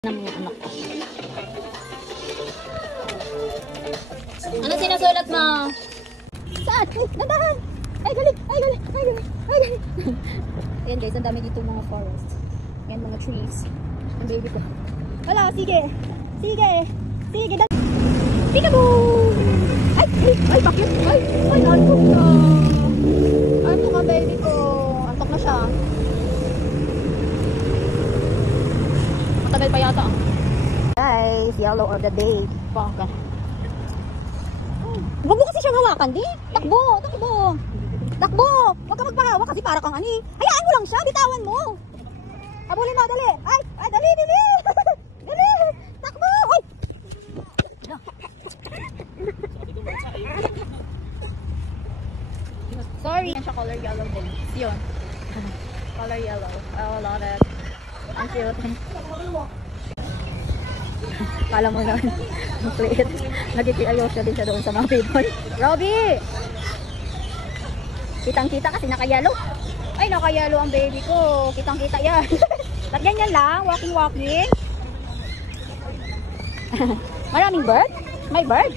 ng mga anak ko. Ano sinusulat mo? Saan? Ay, nandahan! Ay, galing! Ay, galing! Ay, galing! Ay, galing! Ayan guys, ang dami dito mga forest. Ayan, mga trees. Ang baby ko. Wala, sige! Sige! Sige! Peekaboo! Ay! Ay! Ay! Bakit? Ay! Ay! Antok na! Antok ka baby ko! Antok na siya. Matagal pa yata. Guys, yellow of the day. Baka. Huwag mo kasi siyang hawakan, di? Takbo! Takbo! Takbo! Huwag ka magpahawak kasi para kang ani. Hayaan mo lang siya, bitawan mo. Habulin mo, dali. Ay! Ay, dali, dali! Dali! Takbo! Ay! Sorry. Yan siya color yellow din. Yun. Color yellow. Oh, love it. Ang cute. Kala mo naman. Ang cute. Nagkikiayosyo din siya doon sa mga people. Robby! Kitang-kita kasi naka-yellow. Ay, naka-yellow ang baby ko. Kitang-kita yan. Lagyan yan lang. Walking-walking. Maraming bird? May bird?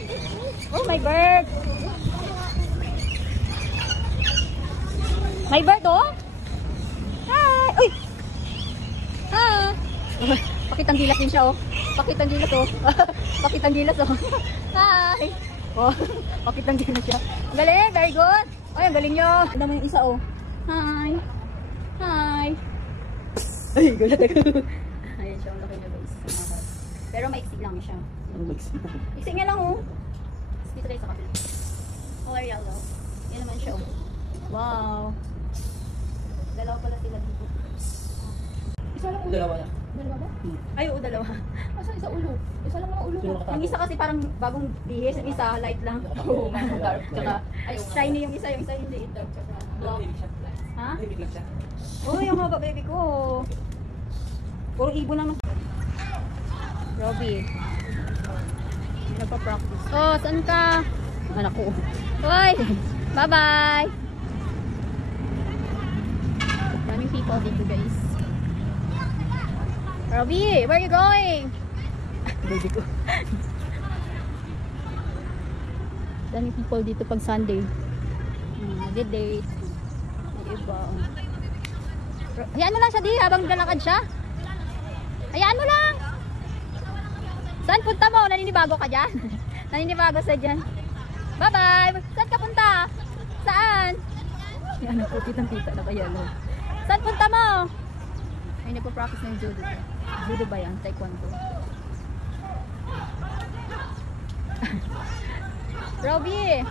Oh, may bird. May bird, oh. Hi! Uy! Ah! Pakitang gilas din siya, oh. Pakitang gilas, oh. Pakitang gilas, oh. Hi! Oh, pakitang gilas siya. Galing, very good. Ay, ang galing nyo. Ano naman yung isa, oh. Hi! Hi! Ay, gulat ako. Ayan siya, ang laki niya, guys. Pero maiksi lang siya. Iksi niya lang, oh. Dito tayo sa kapil. Color yellow. Yan naman siya, oh. Wow! Dalawa pala sila dito. Isa lang ulo. Dalawa na. Dalawa ba? Ay, oo, dalawa. Asa isa ulo? Isa lang mga ulo. Yung isa kasi parang bagong bihis. Yung isa, light lang. Oo, dark. Tsaka, ay, shiny yung isa. Yung isa hindi. Black. Ha? Oo, yung haba baby ko. Puro ibon naman. Robby. Nagpa-practice. Oh, saan ka? Anak ko. Hoy! Bye-bye! Daming people dito, guys. Robby, where are you going? Baby ko. Daming people dito pag Sunday. Nag-date. Nag-iba. Hayaan mo lang siya di habang lalakad siya. Hayaan mo lang. Saan punta mo? Naninibago ka dyan? Naninibago sa dyan. Bye-bye! Saan ka punta? Saan? Yan ang kitang-kita na kaya no. Saan punta mo? Ay, nagpo-practice na yung judo. Judo ba yan? Taekwondo. Robby!